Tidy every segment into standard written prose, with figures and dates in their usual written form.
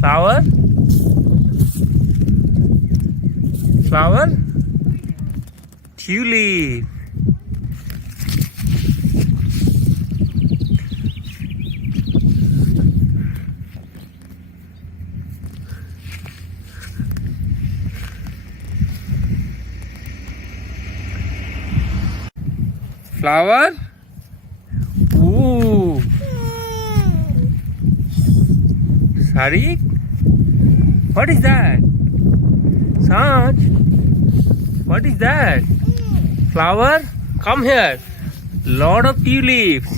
Flower? Flower? Tulip. Flower? Ooh. Sarik? What is that? Sanj? What is that? Flower? Come here. Lot of tulips.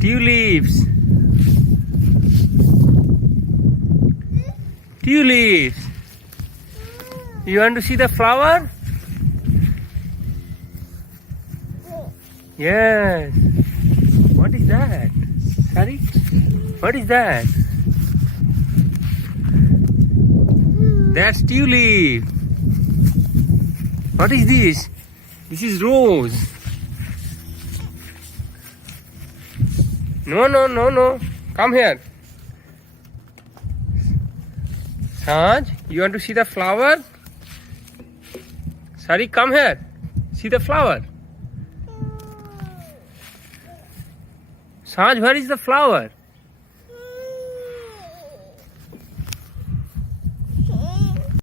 Tulips. Tulips. You want to see the flower? Yes. What is that? Sorry? What is that? That's tulip. What is this? This is rose. No. Come here. Sanj, you want to see the flower? Sorry, come here. See the flower. Sanj, where is the flower?